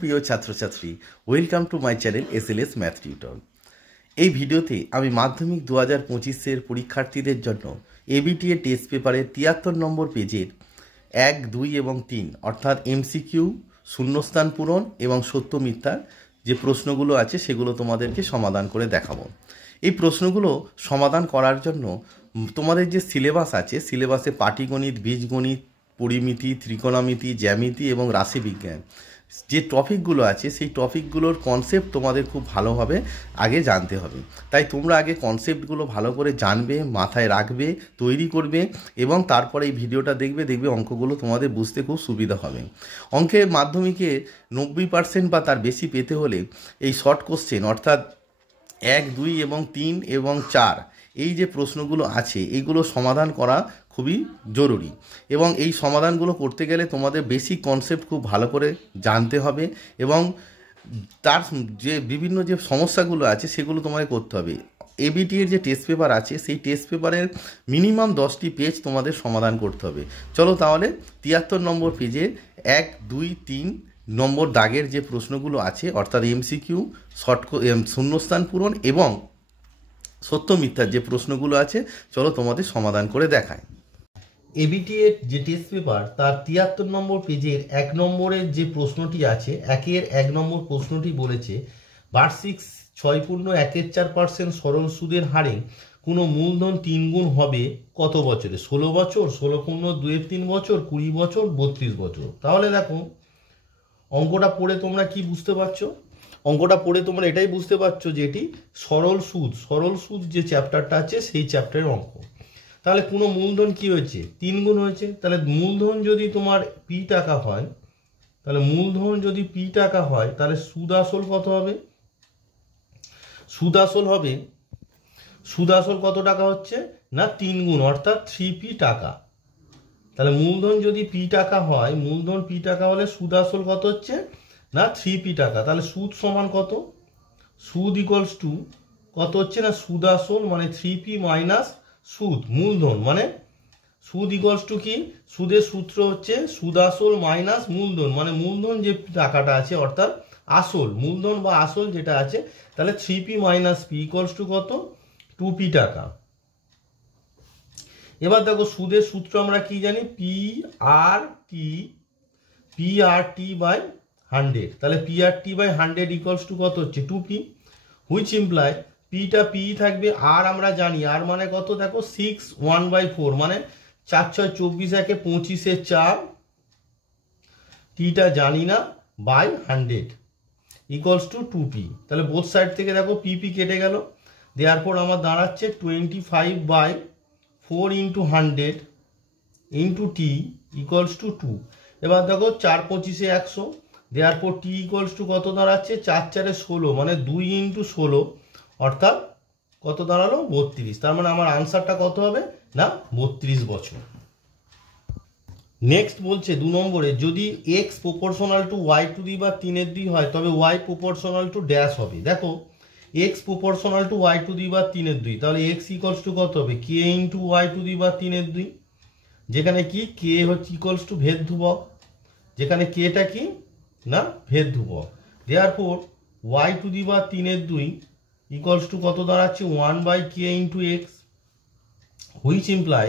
প্রিয় ছাত্রছাত্রী, welcome to my channel SLS math tutor. এই ভিডিওতে আমি মাধ্যমিক 2025-এর পরীক্ষার্থীদের জন্য ABTA টেস্ট পেপারের 73 নম্বর পেজের 1, 2 এবং 3 অর্থাৎ MCQ, শূন্যস্থান পূরণ এবং সত্য মিথ্যার যে প্রশ্নগুলো আছে সেগুলো তোমাদেরকে সমাধান করে দেখাবো। এই প্রশ্নগুলো সমাধান করার জন্য তোমাদের যে সিলেবাস আছে, সিলেবাসে পাটিগণিত, বীজগণিত, পরিমিতি, ত্রিকোণমিতি, জ্যামিতি এবং রাশিবিজ্ঞান যে টপিকগুলো আছে সেই টপিকগুলোর কনসেপ্ট তোমাদের খুব ভালোভাবে আগে জানতে হবে। তাই তোমরা আগে কনসেপ্টগুলো ভালো করে জানবে, মাথায় রাখবে, তৈরি করবে এবং তারপরে এই ভিডিওটা দেখবে অঙ্কগুলো তোমাদের বুঝতে খুব সুবিধা হবে। অঙ্কে মাধ্যমিকে 90% বা তার বেশি পেতে হলে এই শর্ট কোশ্চেন অর্থাৎ 1, 2 এবং 3 এবং 4 এই যে প্রশ্নগুলো আছে এইগুলো সমাধান করা খুবই জরুরি এবং এই সমাধানগুলো করতে গেলে তোমাদের বেসিক কনসেপ্ট খুব ভালো করে জানতে হবে এবং তার যে বিভিন্ন যে সমস্যাগুলো আছে সেগুলো তোমাদের করতে হবে। ABTA এর যে টেস্ট পেপার আছে সেই টেস্ট পেপারের মিনিমাম 10টি পেজ তোমাদের সমাধান করতে হবে। চলো তাহলে 73 নম্বর পেজে 1, 2, 3 নম্বর দাগের যে প্রশ্নগুলো আছে অর্থাৎ MCQ, শূন্যস্থান পূরণ এবং সত্য মিথ্যার যে প্রশ্নগুলো আছে চলো তোমাদের সমাধান করে দেখায়। ABTA যে টেস্ট পেপার তার 73 নম্বর পেজের 1 নম্বরের যে প্রশ্নটি আছে, 1 নম্বর প্রশ্নটি বলেছে বার্ষিক 6.14% সরল সুদের হারে কোনো মূলধন 3 গুণ হবে কত বছরে? 16 বছর, 16.23 বছর, 20 বছর, 32 বছর। তাহলে দেখো অঙ্কটা পড়ে তোমরা কি বুঝতে পারছো? অঙ্কটা পড়ে তোমরা এটাই বুঝতে পারছো যে এটি সরল সুদ যে চ্যাপ্টারটা আছে সেই চ্যাপ্টারের অঙ্ক। তাহলে কোনো মূলধন কি হয়েছে? 3 গুণ হয়েছে। তাহলে মূলধন যদি তোমার P টাকা হয়, তাহলে মূলধন যদি P টাকা হয় তাহলে সুদ আসল কত হবে? সুদ আসল কত টাকা হচ্ছে না 3 গুণ অর্থাৎ 3P টাকা। তাহলে মূলধন যদি P টাকা হয়, মূলধন P টাকা হলে সুদ আসল কত হচ্ছে না 3P টাকা। তাহলে সুদ সমান কত? সুদ ইকুয়ালস টু কত হচ্ছে না সুদ আসল মানে 3P মাইনাস সুদ মূলধন, মানে সুদ ইকুয়ালস টু কি? সুদের সূত্র হচ্ছে সুদ আসল মাইনাস মূলধন, মানে মূলধন যে টাকাটা আছে অর্থাৎ আসল মূলধন বা আসল যেটা আছে, তাহলে 3P minus P equals to কত? 2P টাকা। এবার দেখো সুদের সূত্র আমরা কি জানি? PRT by 100। তাহলে PRT বাই 100 ইকুয়ালস টু কত হচ্ছে? 2P, হুইচ ইমপ্লাই পিটা পি থাকবে। আর আমরা জানি আর মানে কত? দেখো 6 1/4 মানে 4 6 24 একে 25 4 টিটা জানি না বাই 100 ইকুয়ালস টু 2P। তাহলে বোথ সাইড থেকে দেখো পিপি কেটে গেল, দেওয়ার পর আমার দাঁড়াচ্ছে 25/4 into 100 into T equals to 2। এবার দেখো 4 25 100, দেওয়ার পর টি ইকুয়ালস টু কত দাঁড়াচ্ছে? 4 4 16 মানে 2 ইন্টু 16 অর্থাৎ কত দাঁড়ালো? 32। তার মানে আমার আনসারটা কত হবে না 32 বছর। নেক্সট বলছে 2 নম্বরে যদি x proportional to y two the বা 3/2 হয় তবে y প্রপোর্শনাল টু ড্যাশ হবে। দেখো x proportional to y two the বা 3/2, তাহলে x ইকুয়ালস টু কত হবে? k into y two the বা 3/2, যেখানে কি k হচ্ছে ইকুয়ালস টু ভেদ ধ্রুবক, যেখানে kটা কি না ভেদ ধ্রুবক। দেয়ারফর y টু দি বা 3/2 ইকুয়ালস টু কত দাঁড়াচ্ছে? 1/k into x, which imply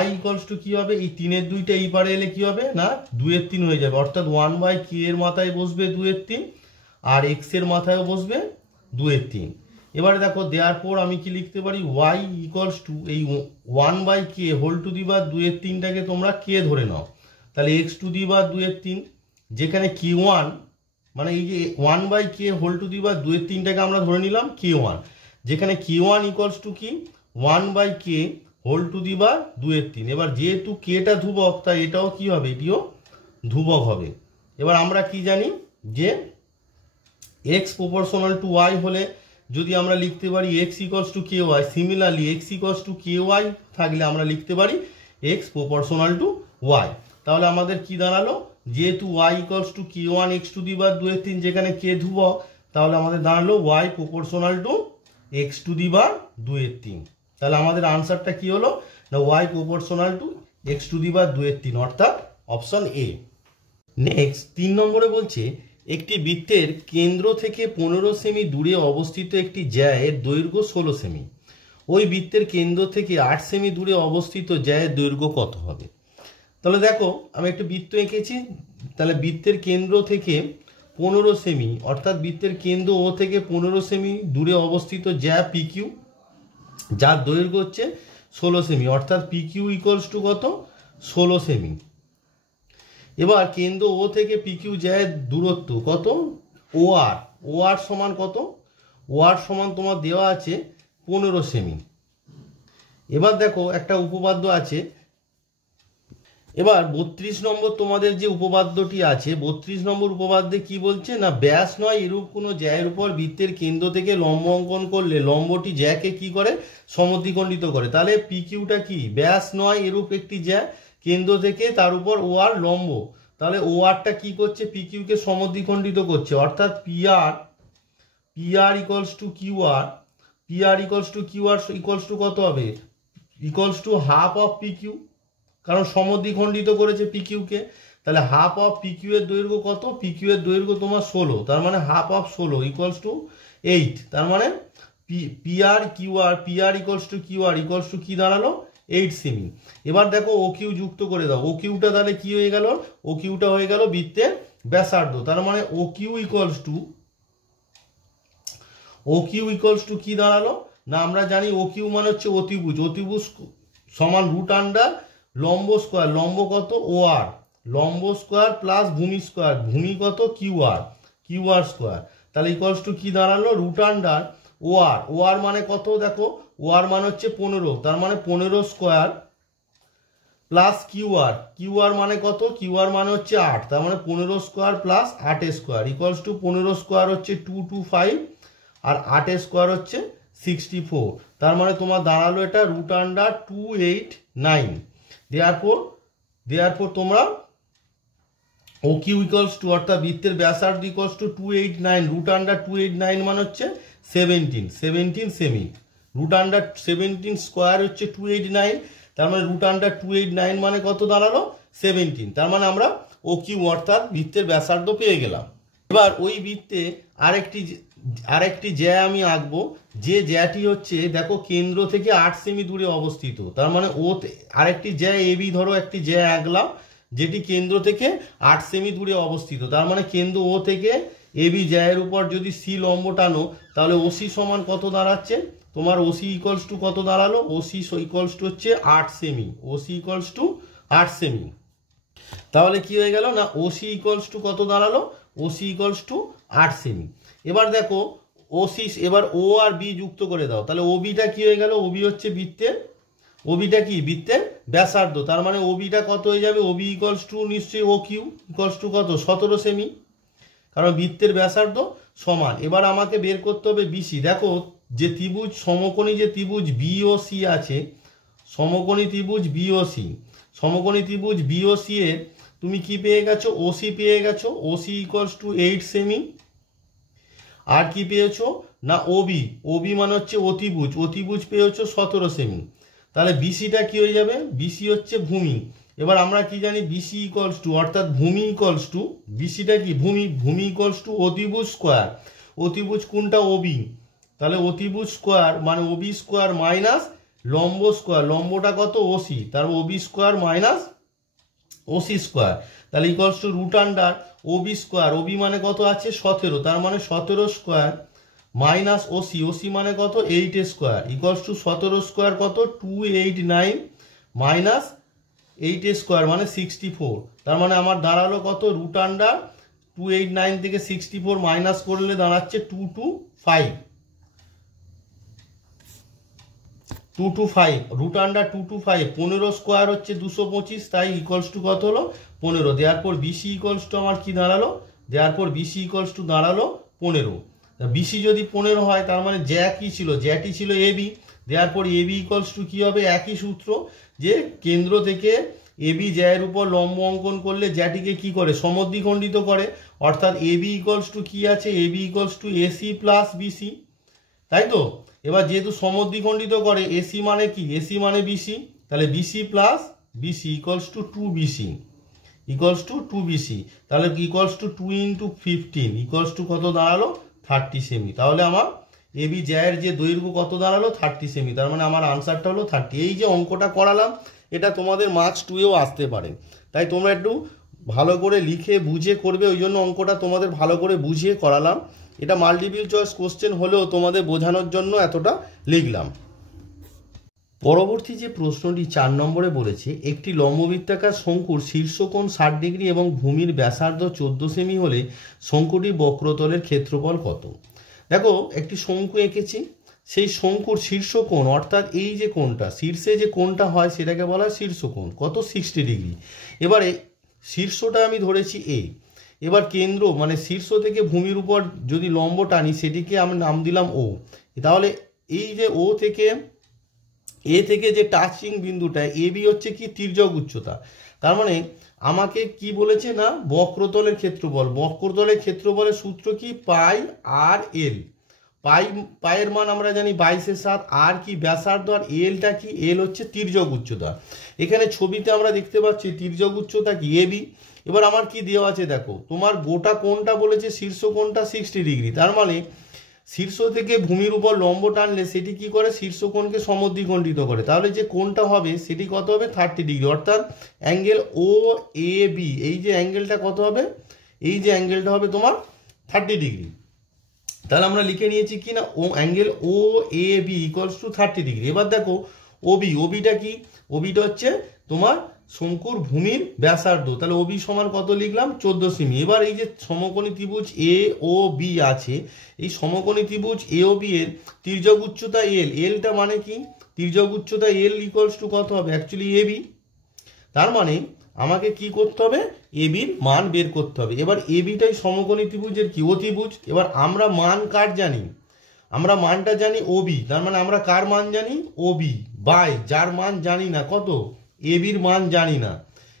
y equals to কি হবে? এই 3/2টা এই পারে এলে কি হবে না 2/3 হয়ে যাবে, অর্থাৎ 1/k এর মাথায় বসবে 2/3 আর x এর মাথায়ও বসবে 2/3। এবারে দেখো দেওয়ার পর আমি কি লিখতে পারি? y ইকুয়ালস টু এই 1/k হোল টু দি বা 2/3টাকে তোমরা k ধরে নাও, তাহলে x টু দি বা 2/3, যেখানে k1 মানে এই যে 1/k হোল টু দি বা 2/3টাকে আমরা ধরে নিলাম k1, যেখানে k1 ইকুয়ালস টু কি 1/k হোল টু দি বা 2/3। এবার যেহেতু kটা ধ্রুবক তাই এটাও কি হবে? এটিও ধ্রুবক হবে। এবার আমরা কি জানি যে x প্রপোর্শনাল টু y হলে যদি আমরা লিখতে পারি x equals to ky, similarly x equals to ky থাকলে আমরা লিখতে পারি x প্রপোর্শনাল টু y। তাহলে আমাদের কি দাঁড়ালো? যেহেতু y equals to k1 x two the বা 2/3 যেখানে k ধ্রুবক, তাহলে আমাদের দাঁড়ালো y proportional to x two the বা 2/3। তাহলে আমাদের আনসারটা কি হলো না y proportional to x two the বা 2/3 অর্থাৎ অপশন এ। নেক্সট 3 নম্বরে বলছে একটি বৃত্তের কেন্দ্র থেকে 15 সেমি দূরে অবস্থিত একটি জ্যায়ের দৈর্ঘ্য 16 সেমি। ওই বৃত্তের কেন্দ্র থেকে 8 সেমি দূরে অবস্থিত জ্যায়ের দৈর্ঘ্য কত হবে? তাহলে দেখো আমি একটা বৃত্ত এঁকেছি। তাহলে বৃত্তের কেন্দ্র থেকে 15 সেমি, অর্থাৎ বৃত্তের কেন্দ্র ও থেকে 15 সেমি দূরে অবস্থিত জ্যা পিকিউ, যার দৈর্ঘ্য হচ্ছে 16 সেমি, অর্থাৎ পিকিউ ইকুয়ালস টু কত? 16 সেমি। এবার কেন্দ্র ও থেকে পিকিউ জ্যায়ের দূরত্ব কত? ও আর। ও আর সমান কত? ও আর সমান তোমার দেওয়া আছে 15 সেমি। এবার দেখো একটা উপপাদ্য আছে। এবার 32 নম্বর তোমাদের যে উপপাদ্যটি আছে, 32 নম্বর উপপাদ্যে কি বলছে না, ব্যাস নয় এরূপ কোনো জ্যায়ের উপর বৃত্তের কেন্দ্র থেকে লম্ব অঙ্কন করলে লম্বটি জ্যাকে কি করে? সমদ্বিখণ্ডিত করে। তাহলে পিকিউটা কি? ব্যাস নয় এরূপ একটি জ্যা, কেন্দ্র থেকে তার উপর ও আর লম্ব। তাহলে ও আরটা কি করছে? পিকিউকে সমদ্বিখণ্ডিত করছে, অর্থাৎ PR equals to Q R. PR equals to Q R equals to কত হবে? Equals to half of PQ, কারণ সমদ্বিখণ্ডিত করেছে পিকিউকে। তাহলে হাফ অফ পিকিউ এর দৈর্ঘ্য কত? পিকিউ এর দৈর্ঘ্য তোমার 16, তার মানে হাফ অফ 16 ইকুয়ালস টু 8। তার মানে PR equals to Q R equals to কি দাঁড়ালো? 8 সেমি। এবার দেখো ও কিউ যুক্ত করে দাও। ও কিউটা তাহলে কি হয়ে গেল? ও কিউটা হয়ে গেল বৃত্তের ব্যাসার্ধ। তার মানে ও কিউ ইকুয়ালস টু কি দাঁড়ালো না, আমরা জানি ও কিউ মানে হচ্ছে অতিভুজ। অতিভুজ সমান রুট আন্ডার লম্ব স্কোয়ার। লম্ব কত? ও আর। লম্ব স্কোয়ার প্লাস ভূমি স্কোয়ার। ভূমি কত? Q R square. তাহলে ইকুয়ালস টু কি দাঁড়ালো? রুট আন্ডার ও আর। ও আর মানে কত? দেখো ও আর মানে হচ্ছে 15, তার মানে 15 স্কোয়ার প্লাস কিউ আর মানে কত? কিউ আর মানে হচ্ছে 8, তার মানে 15 square plus 8 square equals two 15 square হচ্ছে 225 আর 8 স্কোয়ার হচ্ছে 64। তার মানে তোমার দাঁড়ালো এটা রুট আন্ডার 289। দেয়ারপর তোমরা ও কিউ ইকুয়ালস টু, অর্থাৎ বৃত্তের ব্যাসার্ধ ইকুয়ালস টু 289, রুট আন্ডার 289 মানে হচ্ছে 17 সেমি। রুট আন্ডার 17 স্কোয়ার হচ্ছে 289, তার মানে রুট আন্ডার 289 মানে কত দাঁড়ালো? 17। তার মানে আমরা ও কিউ অর্থাৎ বৃত্তের ব্যাসার্ধ পেয়ে গেলাম। এবার ওই বৃত্তে আরেকটি জ্যা আমি আঁকবো, যে জ্যাটি হচ্ছে দেখো কেন্দ্র থেকে 8 সেমি দূরে অবস্থিত। তার মানে আরেকটি জ্যা এবি, ধরো একটি জ্যা আঁকলাম যেটি কেন্দ্র থেকে 8 সেমি দূরে অবস্থিত। তার মানে কেন্দ্র ও থেকে এবি জ্যায়ের উপর যদি সি লম্ব টানো, তাহলে ওসি সমান কত দাঁড়াচ্ছে? তোমার ওসি ইকুয়ালস টু কত দাঁড়ালো? ওসি ইকুয়ালস টু হচ্ছে 8 semi. OC equals to 8 semi. তাহলে কি হয়ে গেল না, ওসি ইকুয়ালস টু কত দাঁড়ালো? OC equals to 8 semi. এবার দেখো ওসি, এবার ও আর বি যুক্ত করে দাও। তাহলে ওবিটা কি হয়ে গেল? ওবি হচ্ছে বৃত্তের ব্যাসার্ধ। তার মানে ওবিটা কত হয়ে যাবে? ওবি ইকুয়ালস টু নিশ্চয়ই ও কিউ ইকুয়ালস টু কত? 17 সেমি, কারণ বৃত্তের ব্যাসার্ধ সমান। এবার আমাকে বের করতে হবে বিসি। দেখো যে ত্রিভুজ সমকোণী যে ত্রিভুজ বিওসি আছে, সমকোণী ত্রিভুজ বিওসি এর তুমি কি পেয়ে গেছো? ওসি পেয়ে গেছো। ওসি ইকুয়ালস টু 8 সেমি। আর কি পেয়েছো না, ওবি মানে হচ্ছে অতিভুজ পেয়েছো 17 সেমি। তাহলে বিসিটা কি হয়ে যাবে? বিসি হচ্ছে ভূমি। এবার আমরা কি জানি? বিসি ইকুয়ালস টু, অর্থাৎ ভূমি ইকুয়ালস টু, বিসিটা কি? ভূমি ইকুয়ালস টু অতিভুজ স্কোয়ার। অতিভুজ কোনটা? ওবি। তাহলে অতিভুজ স্কোয়ার মানে ওবি স্কোয়ার মাইনাস লম্ব স্কোয়ার। লম্বটা কত? ওসি। তার OB square minus OC square. তাহলে equals to root under OB square. OB মানে কত আছে? 17, তার মানে 17 স্কোয়ার মাইনাস ওসি মানে কত? 8 স্কোয়ার ইকুয়ালস টু 17 স্কোয়ার কত? 289 মাইনাস 8 স্কোয়ার মানে 64। তার মানে আমার দাঁড়ালো কত? রুট আন্ডার 289 থেকে 64 মাইনাস করলে দাঁড়াচ্ছে 225। Root under 225। 15 স্কোয়ার হচ্ছে 225, তাই ইকুয়ালস টু কত হলো? 15। দেয়ারপর বিসি ইকুয়ালস টু আমার কি দাঁড়ালো? বিসি ইকুয়ালস টু দাঁড়ালো 15। বিসি যদি 15 হয়, তার মানে জ্যা কি ছিল? জ্যাটি ছিল এবি। দেয়ারপর এবি ইকুয়ালস টু কি হবে? একই সূত্র, যে কেন্দ্র থেকে এবি জ্যায়ের উপর লম্ব অঙ্কন করলে জ্যাটিকে কি করে? সমদ্বিখণ্ডিত করে। অর্থাৎ এবি ইকুয়ালস টু কি আছে? AB equals to AC plus BC, তাই তো? এবার যেহেতু সমদ্বিখণ্ডিত করে, এসি মানে কি? এসি মানে বিসি। তাহলে BC plus BC equals to 2 BC equals to 2BC, তাহলে equals to 2 into 15 equals to কত দাঁড়ালো 30 সেমি। তাহলে আমার এবি জ্যায়ের যে দৈর্ঘ্য কত দাঁড়ালো 30 সেমি, তার মানে আমার আনসারটা হলো 30। এই যে অঙ্কটা করালাম এটা তোমাদের মার্কস 2-এও আসতে পারে, তাই তোমরা একটু ভালো করে লিখে বুঝে করবে, ওই জন্য অঙ্কটা তোমাদের ভালো করে বুঝিয়ে করালাম। এটা মাল্টিপল চয়েস কোশ্চেন হলেও তোমাদের বোঝানোর জন্য এতটা লিখলাম। পরবর্তী যে প্রশ্নটি 4 নম্বরে বলেছে, একটি লম্ববৃত্তাকার শঙ্কুর শীর্ষকোণ 60 ডিগ্রি এবং ভূমির ব্যাসার্ধ 14 সেমি হলে শঙ্কুটির বক্রতলের ক্ষেত্রফল কত? দেখো একটি শঙ্কু এঁকেছি, সেই শঙ্কুর শীর্ষকোণ অর্থাৎ এই যে কোণটা শীর্ষে যে কোণটা হয় সেটাকে বলা হয় শীর্ষকোণ, কত 60 ডিগ্রি। এবারে শীর্ষটা আমি ধরেছি এ, এবার কেন্দ্র মানে শীর্ষ থেকে ভূমির উপর যদি লম্ব টানি সেটিকে আমি নাম দিলাম ও। তাহলে এই যে ও থেকে এ থেকে যে টাচিং বিন্দুটা এ বি হচ্ছে কি তির্যক উচ্চতা, তার মানে আমাকে কি বলেছে না বক্রতলের ক্ষেত্রফল। বক্রতলের ক্ষেত্রফলের সূত্র কি পাই আর এল। পায়ের মান আমরা জানি 22/7, আর কি ব্যাসার্ধ, আর এলটা কি এল হচ্ছে তির্যক উচ্চতা। এখানে ছবিতে আমরা দেখতে পাচ্ছি তির্যক উচ্চতা কি এ বি। এবার আমার কি দেওয়া আছে দেখো, তোমার গোটা কোণটা বলেছে শীর্ষ কোণটা 60 ডিগ্রি, তার মানে শীর্ষ থেকে ভূমির উপর লম্ব টানলে সেটি কি করে শীর্ষকোণকে সমদ্বিখণ্ডিত করে, তাহলে যে কোণটা হবে সেটি কত হবে 30 ডিগ্রি, অর্থাৎ অ্যাঙ্গেল ও এ বি, এই যে অ্যাঙ্গেলটা কত হবে, এই যে অ্যাঙ্গেলটা হবে তোমার 30 ডিগ্রি। তাহলে আমরা লিখে নিয়েছি কি না ও angle O A B equals to 30 degree. এবার দেখো ওবি, ওবিটা কি, ওবিটা হচ্ছে তোমার শঙ্কুর ভূমির ব্যাসার্ধ, তাহলে ওবি সমান কত লিখলাম 14 সেমি। এবার এই যে সমকোণী ত্রিভুজ এ ও বি আছে, এই সমকোণী ত্রিভুজ এ ও বি এর তির্যক উচ্চতা এল, এলটা মানে কি তির্যক উচ্চতা এল ইকুয়ালস টু কত হবে অ্যাকচুয়ালি এ বি, তার মানে আমাকে কি করতে হবে এবির মান বের করতে হবে। এবার এবিটাই সমকোণী ত্রিভুজের কি অতিভুজ। এবার আমরা মান কার জানি, আমরা মানটা জানি ওবি, তার মানে আমরা কার মান জানি ওবি বাই যার মান জানি না কত এবির মান জানি না।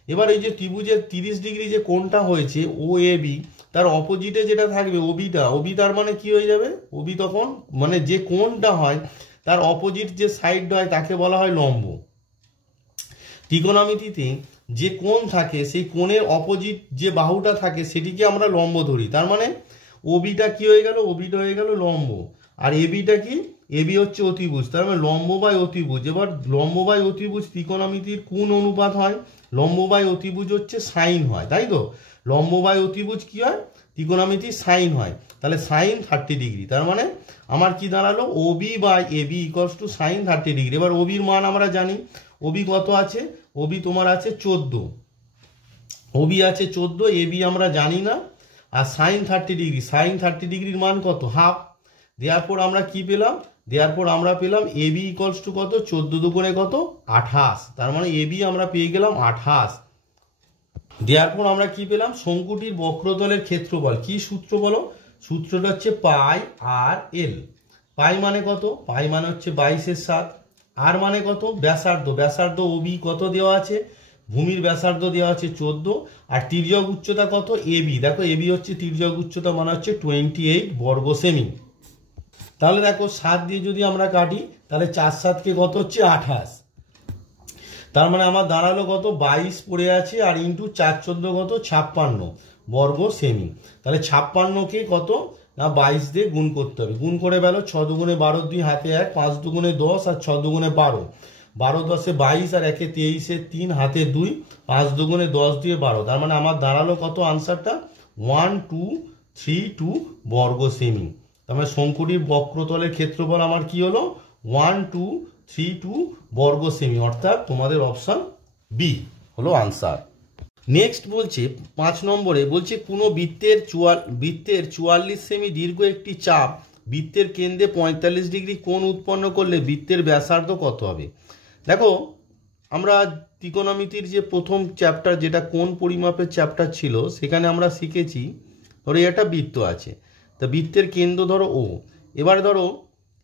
এবার এই যে ত্রিভুজের 30 ডিগ্রি যে কোণটা হয়েছে ও এ বি, তার অপোজিটে যেটা থাকবে ওবিটা, ওবি তার মানে কি হয়ে যাবে ওবি তখন মানে যে কোণটা হয় তার অপোজিট যে সাইড হয় তাকে বলা হয় লম্ব। ত্রিকোণমিতিতে যে কোণ থাকে সেই কোণের অপোজিট যে বাহুটা থাকে সেটিকে আমরা লম্ব ধরি, তার মানে ওবিটা কি হয়ে গেল ওবিটা হয়ে গেল লম্ব, আর এবিটা কি এবি হচ্ছে অতিভুজ, তার মানে লম্ব বাই অতিভুজ। এবার লম্ব বাই অতিভুজ ত্রিকোণমিতির কোন অনুপাত হয়, লম্ব বাই অতিভুজ হচ্ছে সাইন হয়, তাই তো লম্ব বাই অতিভুজ কি হয় ত্রিকোণমিতির সাইন হয়, তাহলে সাইন 30 ডিগ্রি। তার মানে আমার কি দাঁড়ালো OB by AB equals to sine 30 degree. এবার ওবির মান আমরা জানি, ওবি কত আছে, ওবি তোমার আছে 14, ওবি আছে 14, এবি আমরা জানি না, আর সাইন 30 ডিগ্রি, সাইন 30 ডিগ্রির মান কত হাফ। দেওয়ার পর আমরা কি পেলাম, দেওয়ার পর আমরা পেলাম এবি ইকুয়ালস টু কত 14 দুগুণে কত 28, তার মানে এবি আমরা পেয়ে গেলাম 28। দেওয়ার পর আমরা কি পেলাম শঙ্কুটির বক্রতলের ক্ষেত্রফল, কি সূত্র বলো, সূত্রটা হচ্ছে পাই আর এল। পাই মানে কত, পাই মানে হচ্ছে 22/7, আর মানে কত ব্যাসার্ধ, ব্যাসার্ধ ওবি কত দেওয়া আছে ভূমির ব্যাসার্ধ দেওয়া আছে 14, আর তির্যক উচ্চতা কত এবি, দেখো এবি হচ্ছে তির্যক উচ্চতা মানে হচ্ছে 28 বর্গ সেমি। তাহলে দেখো 7 দিয়ে যদি আমরা কাটি তাহলে 4 7 কত হচ্ছে 28, তার মানে আমার দাঁড়ালো কত 22 পড়ে আছে, আর ইন্টু 4 14 কত 56 বর্গ সেমি। তাহলে 56কে কত না 22 দিয়ে গুণ করতে হবে, গুণ করে বেলো 6 দুগুণে 12, 2 হাতে 1, 5 দুগুণে 10 আর 6 দুগুণে 12, 12 10 22 আর 1 23 3 হাতে 2, 5 দুগুণে 10 দিয়ে 12, তার মানে আমার দাঁড়ালো কত আনসারটা 1232 বর্গ সেমি। তার মানে শঙ্কুটির বক্রতলের ক্ষেত্রফল আমার কি হলো 1232 বর্গ সেমি, অর্থাৎ তোমাদের অপশন বি হলো আনসার। নেক্সট বলছে 5 নম্বরে বলছে কোনো বৃত্তের 44 সেমি দীর্ঘ একটি চাপ বৃত্তের কেন্দ্রে 45 ডিগ্রি কোণ উৎপন্ন করলে বৃত্তের ব্যাসার্ধ কত হবে। দেখো আমরা ত্রিকোণমিতির যে প্রথম চ্যাপ্টার যেটা কোণ পরিমাপের চ্যাপ্টার ছিল সেখানে আমরা শিখেছি, ধরো একটা বৃত্ত আছে, তা বৃত্তের কেন্দ্র ধরো ও, এবার ধরো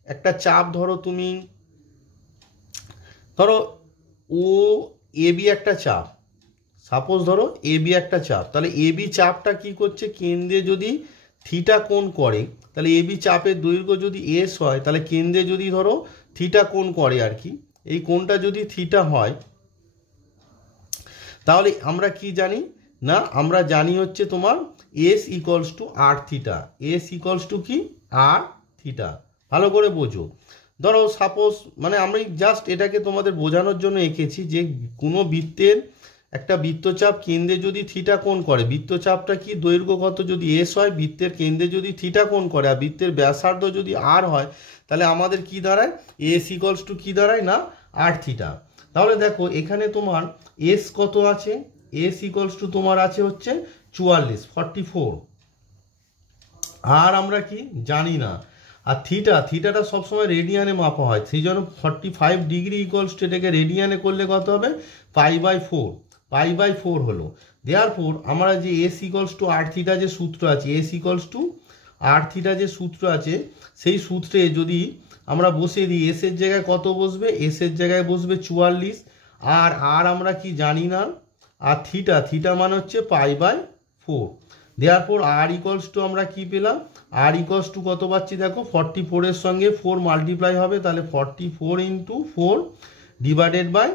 একটা চাপ ধরো তুমি ধরো ও এবি একটা চাপ, সাপোজ ধরো এবি একটা চাপ, তাহলে এবি চাপটা কি করছে কেন্দ্রে যদি থিটা কোণ করে, তাহলে এবি চাপের দৈর্ঘ্য যদি এস হয় তাহলে কেন্দ্রে যদি ধরো থিটা কোণ করে আর কি, এই কোণটা যদি থিটা হয় তাহলে আমরা কি জানি না আমরা জানি হচ্ছে তোমার S equals to R theta. S equals to কি আর থিটা। ভালো করে বোঝো। ধরো সাপোজ মানে আমি জাস্ট এটাকে তোমাদের বোঝানোর জন্য এঁকেছি যে কোনো বৃত্তের একটা বৃত্তচাপ কেন্দ্রে যদি থিটা কোণ করে, বৃত্তচাপটা কি দৈর্ঘ্যগত যদি এস হয়, বৃত্তের কেন্দ্রে যদি থিটা কোণ করে আর বৃত্তের ব্যাসার্ধ যদি আর হয়, তাহলে আমাদের কি দাঁড়ায় এস ইকুয়ালস টু কি দাঁড়ায় না আর থিটা। তাহলে দেখো এখানে তোমার এস কত আছে, এস ইকুয়ালস টু তোমার আছে হচ্ছে 44 44। আর আমরা কি জানি না। আর থিটাটা সবসময় রেডিয়ানে মাপা হয়, সেই জন্য 45 ডিগ্রি ইকুয়ালস টু এটাকে রেডিয়ানে করলে কত হবে পাই বাই 4 হলো। দেয়ারফোর আমরা যে S equals to R theta যে সূত্র আছে, S equals to R theta যে সূত্র আছে, সেই সূত্রে যদি আমরা বসিয়ে দিই এস এর জায়গায় কত বসবে, এস এর জায়গায় বসবে 44। আর আমরা কি জানি না। আর থিটা মানে হচ্ছে পাই/4। দেয়ারফোর আর ইকুয়ালস টু আমরা কি পেলাম, আর ইকুয়ালস টু কত পাচ্ছি দেখো 44 এর সঙ্গে 4 মাল্টিপ্লাই হবে, তাহলে 44 ইন্টু 4 ডিভাইডেড বাই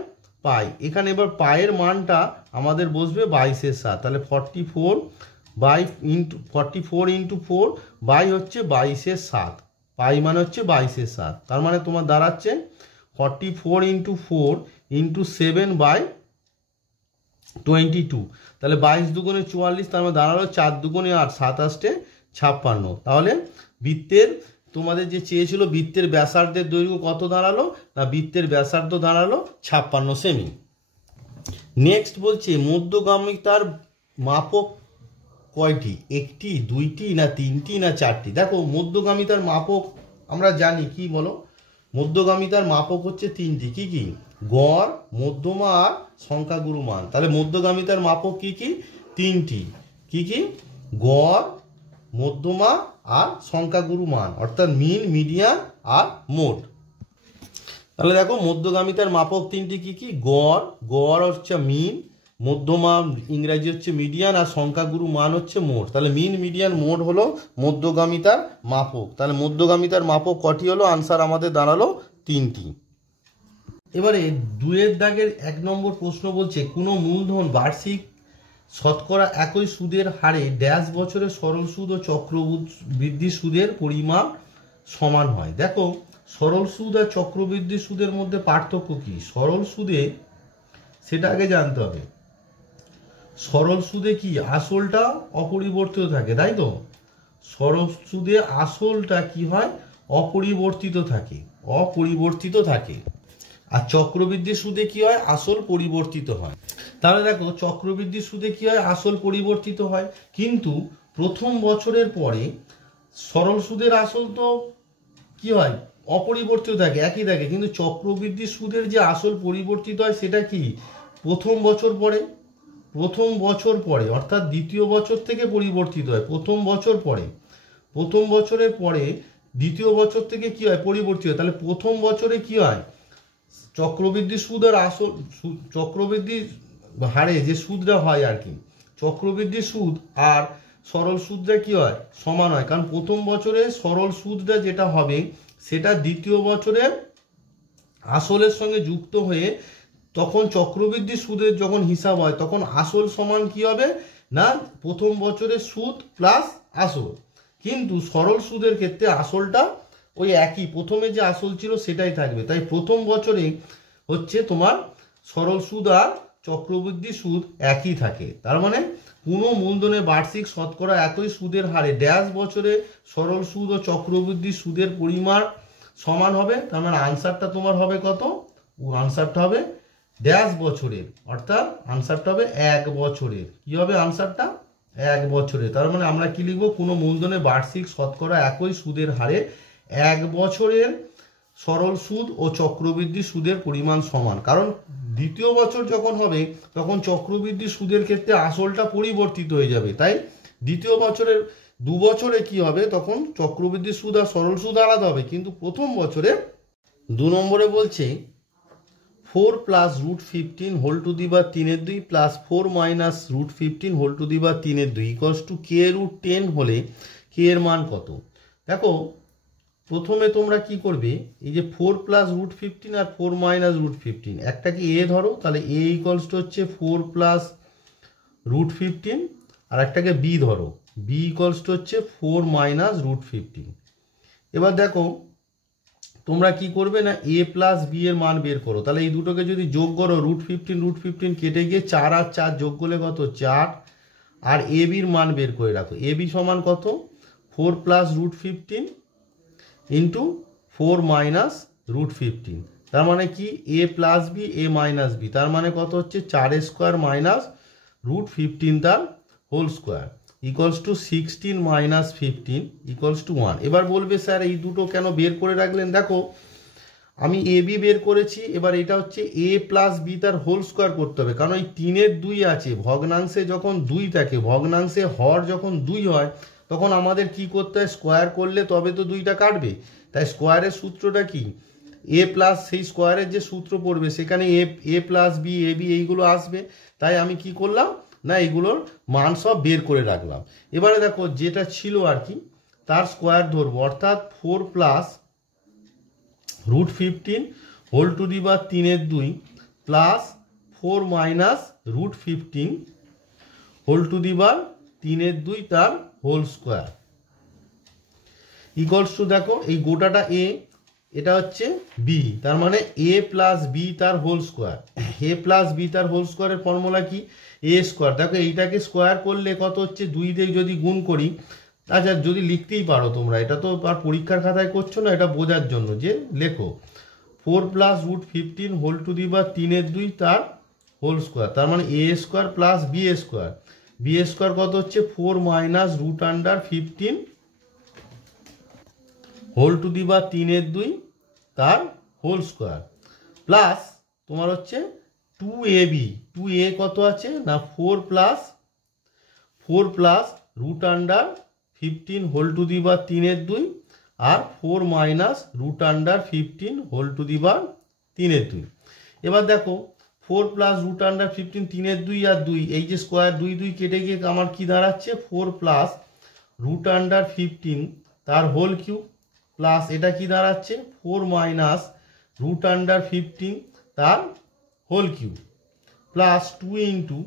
পাই। এখানে এবার পায়ের মানটা আমাদের বসবে 22/7, তাহলে 44 ইন্টু 4 বাই হচ্ছে 22/7। পাই মানে হচ্ছে 22/7, তার মানে তোমার দাঁড়াচ্ছে 44 ইন্টু 4 ইন্টু 7/22। তাহলে 22 দুগুণে 44, তার মানে দাঁড়ালো 4 দুগুণে 8, 7 8 56। তাহলে বৃত্তের তোমাদের যে চেয়েছিল বৃত্তের ব্যাসার্ধের দৈর্ঘ্য কত দাঁড়ালো না, বৃত্তের ব্যাসার্ধ দাঁড়ালো 56 সেমি। নেক্সট বলছে মধ্যগামিতার মাপক কয়টি, একটি, দুইটি, না তিনটি, না চারটি। দেখো মধ্যগামিতার মাপক আমরা জানি কি বলো, মধ্যগামিতার মাপক হচ্ছে তিনটি। কি কি, গড়, মধ্যমা আর সংখ্যাগুরু মান। তাহলে মধ্যগামিতার মাপক কি কি, তিনটি। কি কি, গড়, মধ্যমা আর সংখ্যাগুরু মান, অর্থাৎ মিন, মিডিয়ান আর মোড। তাহলে দেখো মধ্যগামিতার মাপক তিনটি কি কি, গড় হচ্ছে মিন, মধ্যমা ইংরাজি হচ্ছে মিডিয়ান, আর সংখ্যাগুরু মান হচ্ছে মোড। তাহলে মিন, মিডিয়ান, মোড হলো মধ্যগামিতার মাপক। তাহলে মধ্যগামিতার মাপক কটি হলো, আনসার আমাদের দাঁড়ালো তিনটি। এবারে 2 দাগের 1 নম্বর প্রশ্ন বলছে কোনো মূলধন বার্ষিক শতকরা একই সুদের হারে ড্যাশ বছরে সরল সুদ ও চক্রবৃদ্ধি সুদের পরিমাণ সমান হয়। দেখো সরল সুদ আর চক্রবৃদ্ধি সুদের মধ্যে পার্থক্য কি, সরল সুদে সেটা আগে জানতে হবে। সরল সুদে কি আসলটা অপরিবর্তিত থাকে, তাই তো, সরল সুদে আসলটা কি হয় অপরিবর্তিত থাকে। আর চক্রবৃদ্ধি সুদে কি হয়, আসল পরিবর্তিত হয়। তাহলে দেখো চক্রবৃদ্ধি সুদে কি হয়, আসল পরিবর্তিত হয়, কিন্তু প্রথম বছরের পরে সরল সুদের আসল তো কি হয় অপরিবর্তিত থাকে, একই থাকে, কিন্তু চক্রবৃদ্ধি সুদের যে আসল পরিবর্তিত হয় সেটা কি প্রথম বছর পরে অর্থাৎ দ্বিতীয় বছর থেকে পরিবর্তিত হয়। প্রথম বছরের পরে দ্বিতীয় বছর থেকে কি হয় পরিবর্তিত হয়। তাহলে প্রথম বছরে কি হয় চক্রবৃদ্ধি সুদ আর আসল চক্রবৃদ্ধি হারে যে সুদটা হয় আর কি, চক্রবৃদ্ধি সুদ আর সরল সুদটা কি হয় সমান হয়, কারণ প্রথম বছরে সরল সুদটা যেটা হবে সেটা দ্বিতীয় বছরে আসলের সঙ্গে যুক্ত হয়ে তখন চক্রবৃদ্ধি সুদের যখন হিসাব হয় তখন আসল সমান কি হবে না প্রথম বছরের সুদ প্লাস আসল। কিন্তু সরল সুদের ক্ষেত্রে আসলটা ওই একই, প্রথমে যে আসল ছিল সেটাই থাকবে। তাই প্রথম বছরে হচ্ছে তোমার সরল সুদ আর চক্রবৃদ্ধি সুদ একই থাকে। তার মানে কোনো মূলধনে বার্ষিক শতকরা একই সুদের হারে ড্যাশ বছরে সরল সুদ ও চক্রবৃদ্ধি সুদের পরিমাণ সমান হবে। তার মানে আনসারটা তোমার হবে কত, আনসারটা হবে ড্যাশ বছরের, অর্থাৎ আনসারটা হবে 1 বছরের। কি হবে আনসারটা 1 বছরের। তার মানে আমরা কি লিখবো, কোনো মূলধনে বার্ষিক শতকরা একই সুদের হারে 1 বছরের সরল সুদ ও চক্রবৃদ্ধি সুদের পরিমাণ সমান। কারণ দ্বিতীয় বছর যখন হবে তখন চক্রবৃদ্ধি সুদের ক্ষেত্রে আসলটা পরিবর্তিত হয়ে যাবে। তাই দ্বিতীয় বছরের 2 বছরে কি হবে তখন চক্রবৃদ্ধি সুদ আর সরল সুদ আলাদা হবে, কিন্তু প্রথম বছরে 2 নম্বরে বলছে 4 প্লাস √15 হোল টু দি বা 3/2 plus 4 minus √15 whole to the বা 3/2 ইকুয়ালস টু k√10 হলে k এর মান কত। দেখো প্রথমে তোমরা কি করবে, এই যে 4 প্লাস √15 আর 4 মাইনাস √15 একটা কি a ধরো, তাহলে a ইকুয়ালস টু হচ্ছে 4 প্লাস √15 আর একটাকে বি ধরো, বি ইকুয়ালস টু হচ্ছে 4 মাইনাস √15। এবার দেখো তোমরা কি করবে না এ প্লাস বি এর মান বের করো। তাহলে এই দুটোকে যদি যোগ করো √15 কেটে গিয়ে 4 আর 4 যোগ করলে কত 4, আর এ বির মান বের করে রাখো। এ বি সমান কত 4 প্লাস √15 ইন্টু 4 মাইনাস √15। তার মানে কি A plus B A minus B, তার মানে কত হচ্ছে 4² মাইনাস √15 তার whole square equals to 16 minus 15 equals to 1। এবার বলবে স্যার এই দুটো কেন বের করে রাখলেন? দেখো আমি এ বি বের করেছি, এবার এটা হচ্ছে এ প্লাস বি তার হোল স্কোয়ার করতে হবে, কারণ এই 3-এর 2 আছে, ভগ্নাংশে যখন 2 থাকে, ভগ্নাংশে হর যখন 2 হয় তখন আমাদের কি করতে হয়, স্কোয়ার করলে তবে তো 2টা কাটবে। তাই স্কোয়ারের সূত্রটা কি এ প্লাস, সেই স্কোয়ারের যে সূত্র পড়বে সেখানে এ প্লাস বি এ বি এইগুলো আসবে। তাই আমি কি করলাম না এগুলোর মান সব বের করে রাখলাম। এবারে দেখো যেটা ছিল আর কি তার স্কোয়ার ধরবো, অর্থাৎ 4 plus √15 whole to the power 3/2 plus 4 minus √15 whole to the power 3/2 তার হোল স্কোয়ার ইকুয়ালস টু, দেখো এই গোটাটা এ, এটা হচ্ছে বি, তার মানে এ প্লাস বি তার হোল স্কোয়ার। এ প্লাস বি তার হোল স্কোয়ারের ফর্মুলা কি এ স্কোয়ার। দেখো এইটাকে স্কোয়ার করলে কত হচ্ছে 2 দিয়ে যদি গুণ করি, আচ্ছা যদি লিখতেই পারো তোমরা, এটা তো আর পরীক্ষার খাতায় করছো না, এটা বোঝার জন্য যে লেখো 4 plus √15 whole to the power 3/2 তার হোল স্কোয়ার, তার মানে A square plus B square. B square কত হচ্ছে 4 minus √15 whole to the power 3/2 তার হোল স্কোয়ার প্লাস তোমার হচ্ছে 2ab, 2a কত আছে না 4 plus √15 whole to the power 3/2 আর 4 minus √15 whole to the power 3/2। এবার দেখো 4 প্লাস √15 3/2 আর 2, এই যে স্কোয়ার 2 2 কেটে গিয়ে আমার কি দাঁড়াচ্ছে 4 প্লাস √15 তার হোল কিউব প্লাস এটা কি দাঁড়াচ্ছে 4 মাইনাস √15 তার হোল কিউব প্লাস 2 ইন্টু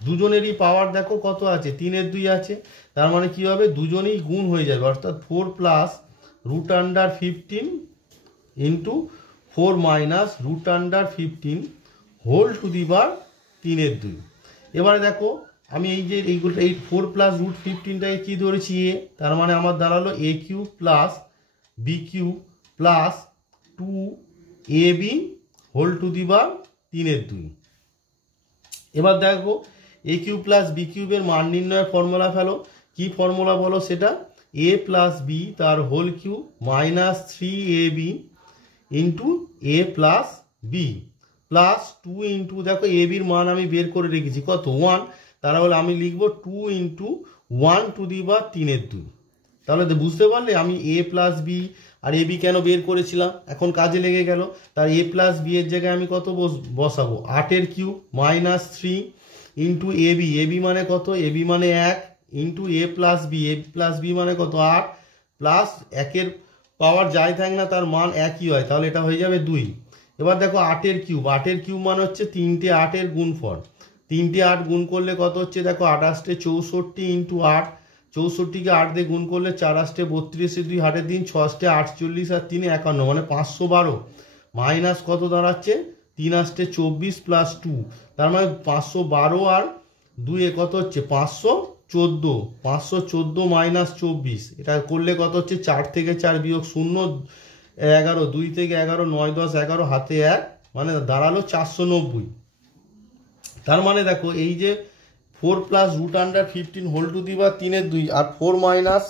দুজনেরই পাওয়ার দেখো কত আছে 3/2 আছে, তার মানে কি হবে দুজনেই গুণ হয়ে যাবে, অর্থাৎ 4 plus √15 into 4 minus √15 whole to the power 3/2। এবারে দেখো আমি এই যে এইগুলো এই 4 প্লাস √15টাকে কি ধরেছি এ, তার মানে আমার দাঁড়ালো A cube plus B cube plus 2ab whole to the power 3/2। এবার দেখো এ কিউব প্লাস বি কিউবের মান নির্ণয়ের ফর্মুলা ফেলো, কি ফর্মুলা বলো সেটা, এ প্লাস বি তার whole cube minus 3ab into A plus B plus 2 into, দেখো এ বির মান আমি বের করে রেখেছি কত 1, তাহলে আমি লিখবো 2 ইন্টু 1 টু দি পাওয়ার 3/2। তাহলে বুঝতে পারলে আমি এ plus B R A B কেন বের করেছিলাম, এখন কাজে লেগে গেল। তার এ প্লাস বি এর জায়গায় আমি কত বসাবো 8 cube minus 3 into A B মানে কত, এ বি মানে 1 ইন্টু এ প্লাস বি মানে কত 8 প্লাস 1-এর পাওয়ার যাই থাক না তার মান একই হয়, তাহলে এটা হয়ে যাবে 2। এবার দেখো 8 কিউব মানে হচ্ছে 3টে 8-এর গুণফল, 3টে 8 গুণ করলে কত হচ্ছে দেখো 28 64 ইন্টু 8, 64কে 8 দিয়ে গুণ করলে 4 8 32, 2 হাটের দিন 6 48 আর 3 51, মানে 512 মাইনাস কত দাঁড়াচ্ছে 3 24 প্লাস 2, তার মানে 512 আর 2 কত হচ্ছে 514 মাইনাস 24, এটা করলে কত হচ্ছে 4 থেকে 4 বিয়োগ 0 11, 2 থেকে 11 9 10 11 হাতে 1, মানে দাঁড়ালো 490। তার মানে দেখো এই যে 4 plus √15 whole to the power 3/2 আর 4 মাইনাস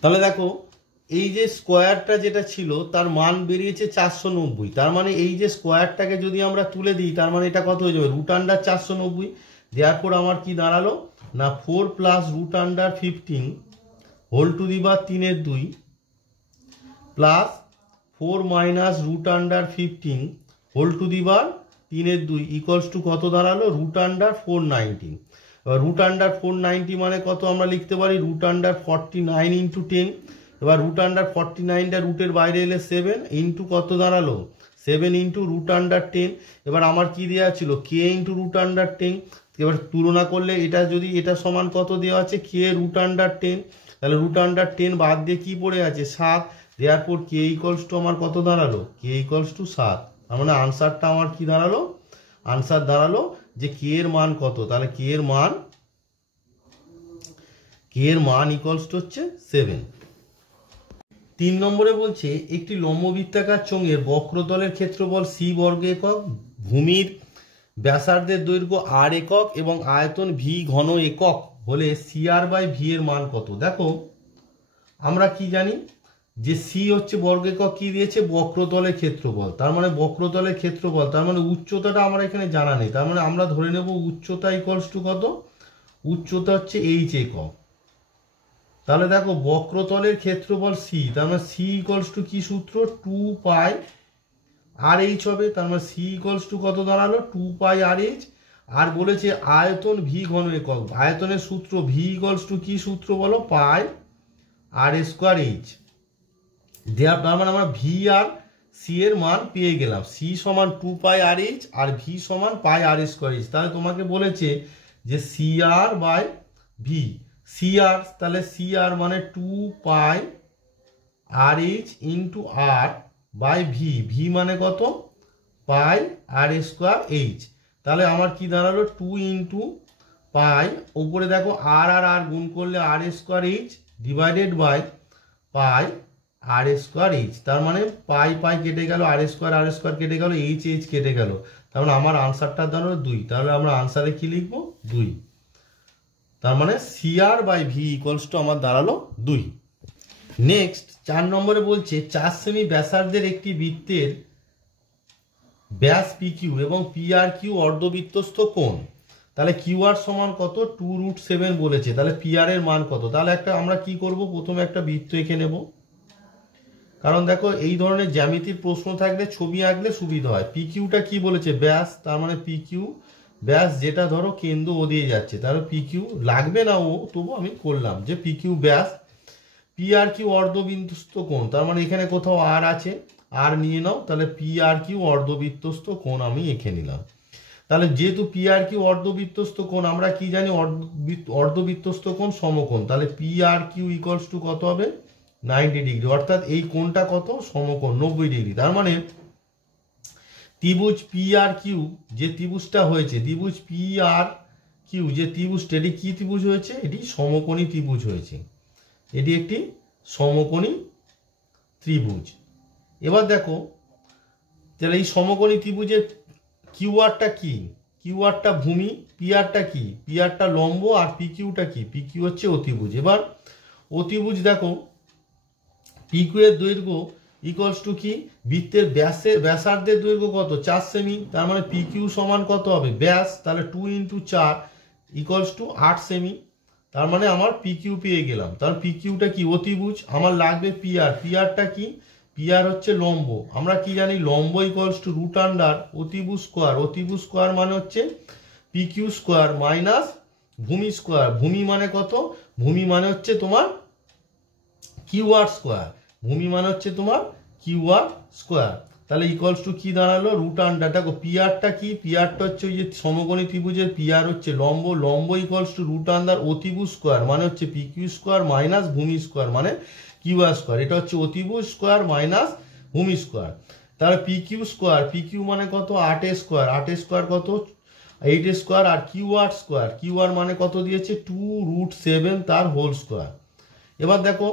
তাহলে দেখো এই যে স্কোয়ারটা যেটা ছিল তার মান বেরিয়েছে 490, তার মানে এই যে স্কোয়ারটাকে যদি আমরা তুলে দিই তার মানে এটা কত হয়ে যাবে √490। দেয়ারপর আমার কি দাঁড়ালো না 4 plus √15 whole to the power 3/2 plus 4 minus √15 whole to the power 3/2 equals to কত দাঁড়ালো √490। এবার √490 মানে কত আমরা লিখতে পারি √49 ইন্টু 10, এবার রুট আন্ডার 49টা রুটের বাইরে এলে 7 ইন্টু কত দাঁড়ালো 7 ইন্টু রুট আন্ডার 10। এবার আমার কি দেওয়া ছিল কে ইন্টু রুট আন্ডার 10। এবার তুলনা করলে এটা যদি এটা সমান কত দেওয়া আছে কে রুট আন্ডার 10, তাহলে রুট আন্ডার 10 বাদ দিয়ে কি পড়ে আছে 7। দেয়ারফর কে ইকুয়ালস টু আমার কত দাঁড়ালো কে ইকুয়ালস টু 7। তার মানে আনসারটা আমার কি দাঁড়ালো, আনসার দাঁড়ালো যে কে এর মান কত, তাহলে কে এর মান ইকুয়ালস টু হচ্ছে 7। 3 নম্বরে বলছে একটি লম্ববৃত্তাকার চোঙের বক্রতলের ক্ষেত্রফল সি বর্গ একক, ভূমির ব্যাসার্ধের দৈর্ঘ্য আর একক এবং আয়তন ভি ঘন একক হলে সি আর বাই ভি এর মান কত। দেখো আমরা কি জানি যে সি হচ্ছে বর্গ একক কি দিয়েছে বক্রতলের ক্ষেত্রফল, তার মানে বক্রতলের ক্ষেত্রফল, তার মানে উচ্চতাটা আমরা এখানে জানা নেই, তার মানে আমরা ধরে নেব উচ্চতা ইকুয়ালস টু কত, উচ্চতা হচ্ছে এইচ একক। তাহলে দেখো বক্রতলের ক্ষেত্রফল সি, তার মানে সি ইকুয়ালস টু কি সূত্র 2 পাই আর এইচ হবে, তার মানে সি ইকুয়ালস টু কত দাঁড়ালো 2 পাই আর এইচ। আর বলেছে আয়তন ভি ঘন একক, আয়তনের সূত্র ভি ইকুয়ালস টু কি সূত্র বলো পাই আর স্কোয়ার এইচ। দেওয়ার তার মানে আমরা ভি আর সি এর মান পেয়ে গেলাম, সি সমান 2 pi R H R V সমান পাই আর স্কোয়ার এইচ। তাহলে তোমাকে বলেছে যে C R by V, C R তাহলে সি আর মানে 2 pi R H into R by V, V মানে কত পাই আর স্কোয়ার এইচ। তাহলে আমার কি দাঁড়ালো 2 ইন্টু পাই, ওপরে দেখো আর আর আর গুণ করলে R square H divided by pi R square H. তার মানে পাই পাই কেটে গেল, আর স্কোয়ার কেটে গেল, এইচ এইচ কেটে গেল, তার মানে আমার আনসারটা দাঁড়ালো 2। তাহলে আমরা আনসারে কি লিখবো 2। তার মানে C R by V equals to আমার দাঁড়ালো 2। নেক্সট 4 নম্বরে বলছে 4 সেমি ব্যাসার্ধের একটি বৃত্তের ব্যাস পি কিউ এবং পি আর কিউ অর্ধবৃত্তস্থ কোণ, তাহলে কিউ আর সমান কত 2√7 বলেছে, তাহলে পি আর এর মান কত। তাহলে আমরা কি করব প্রথমে একটা বৃত্ত এঁকে নেব, কারণ দেখো এই ধরনের জ্যামিতির প্রশ্ন থাকলে ছবি আঁকলে সুবিধা হয়। পি কিউটা কি বলেছে ব্যাস, তার মানে পি কিউ ব্যাস যেটা ধরো কেন্দ্র ও দিয়ে যাচ্ছে, তাহলে পি কিউ লাগবে না ও, তবু আমি করলাম যে পি কিউ ব্যাস। পি আর কিউ অর্ধবৃত্তস্থ কোণ, তার মানে এখানে কোথাও আর আছে, আর নিয়ে নাও, তাহলে পি আর কিউ অর্ধবৃত্তস্থ কোণ আমি এঁকে নিলাম। তাহলে যেহেতু পি আর কিউ অর্ধবৃত্তস্থ কোণ, আমরা কি জানি অর্ধবৃত্তস্থ কোণ সমকোণ, তাহলে P R Q equals to কত হবে 90 ডিগ্রি, অর্থাৎ এই কোণটা কত সমকোণ 90 ডিগ্রি। তার মানে ত্রিভুজ পি আর কিউ যে ত্রিভুজটা হয়েছে, ত্রিভুজ পি আর কিউ যে ত্রিভুজটা, এটি কি ত্রিভুজ হয়েছে, এটি সমকোণী ত্রিভুজ হয়েছে, এটি একটি সমকোণী ত্রিভুজ। এবার দেখো তাহলে এই সমকোণী ত্রিভুজের কিউ আরটা কি, কিউ আরটা ভূমি, পি আরটা কি, পি আরটা লম্ব, আর পি কিউটা কি, পি কিউ হচ্ছে অতিভুজ। এবার অতিভুজ দেখো পি কিউ এর দৈর্ঘ্য ইকুয়ালস টু কি বৃত্তের ব্যাসার্ধের দৈর্ঘ্য কত 4 সেমি, তার মানে পি কিউ সমান কত হবে ব্যাস, তাহলে 2 ইন্টু 4 ইকুয়ালস টু 8 সেমি। তার মানে আমার পি কিউ পেয়ে গেলাম। তাহলে পি কিউটা কি অতিভুজ, আমার লাগবে পি আর, পি আরটা কি, পি আর হচ্ছে লম্ব, আমরা কি জানি লম্ব ইকুয়ালস টু রুট আন্ডার অতিভুজ স্কোয়ার, অতিভুজ স্কোয়ার মানে হচ্ছে পি কিউ স্কোয়ার মাইনাস ভূমি স্কোয়ার, ভূমি মানে কত, ভূমি মানে হচ্ছে তোমার কিউ আর স্কোয়ার, ভূমি মানে হচ্ছে তোমার কিউ আর স্কোয়ার। তাহলে ইকুয়ালস টু কি দাঁড়ালো রুট আন্ডার, দেখো পি আরটা কি, পি আরটা হচ্ছে ওই যে সমকোণী ত্রিভুজের পি আর হচ্ছে লম্ব, লম্ব ইকুয়ালস টু রুট আন্ডার অতিভুজ স্কোয়ার মানে হচ্ছে পি কিউ স্কোয়ার মাইনাস ভূমি স্কোয়ার মানে কিউ আর স্কোয়ার, এটা হচ্ছে অতিভুজ স্কোয়ার মাইনাস ভূমি স্কোয়ার। তাহলে P Q square, P Q মানে কত 8 স্কোয়ার, 8 স্কোয়ার কত 8 স্কোয়ার, আর Q R square, Q R মানে কত দিয়েছে 2√7 তার হোল স্কোয়ার। এবার দেখো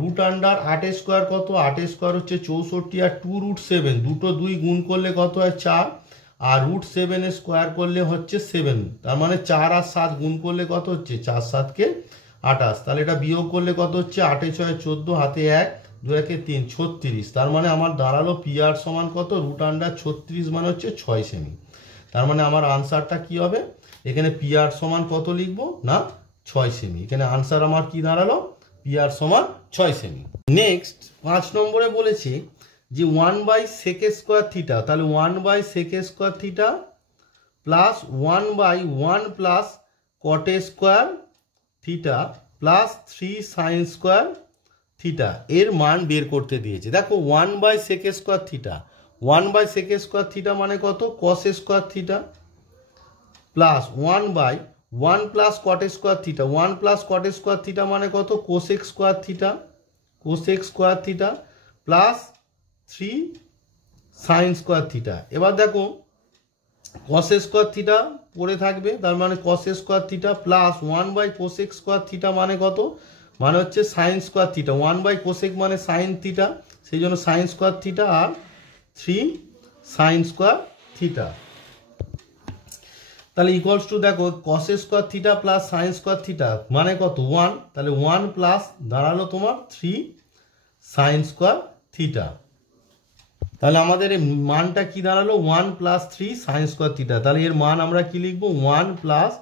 রুট আন্ডার 8 স্কোয়ার কত, 8 স্কোয়ার হচ্ছে 64, আর 2√7 দুটো 2 গুণ করলে কত হয় 4, আর √7 স্কোয়ার করলে হচ্ছে 7, তার মানে 4 আর 7 গুণ করলে কত হচ্ছে 4 7 কে 28, তাহলে এটা বিয়োগ করলে কত হচ্ছে 8 6 14 হাতে 1 2 1 3 36, তার মানে আমার দাঁড়ালো পি আর সমান কত রুট আন্ডার 36 মানে হচ্ছে 6 সেমি। তার মানে আমার আনসারটা কি হবে, এখানে পি আর সমান কত লিখবো না 6 সেমি, এখানে আনসার আমার কি দাঁড়ালো পি আর সমান 6 সেমি। নেক্সট 5 নম্বরে বলেছে যে 1/sec² থিটা, তাহলে 1/sec² theta plus 1/1 plus cot² theta plus 3 sin² theta এর মান বের করতে দিয়েছে। দেখো 1/sec² থিটা, 1/sec² থিটা মানে কত, cos² theta, plus 1/1 plus cot² theta, 1 plus cot² theta মানে কত, cosec² theta, cosec² theta, plus 3 sin² theta. এবার দেখো cos² থিটা পড়ে থাকবে, তার মানে cos² theta plus 1/cosec² theta মানে কত, মানে হচ্ছে sin² থিটা, 1/cosec মানে sin থিটা, সেই জন্য sin² থিটা আর 3 sin² থিটা। তাহলে ইকুয়ালস টু দেখো cos² theta plus sin² theta মানে কত 1, তাহলে 1 প্লাস দাঁড়ালো তোমার 3 sin² থিটা। তাহলে আমাদের এই মানটা কি দাঁড়ালো 1 প্লাস 3 sin² থিটা। তাহলে এর মান আমরা কি লিখবো 1 প্লাস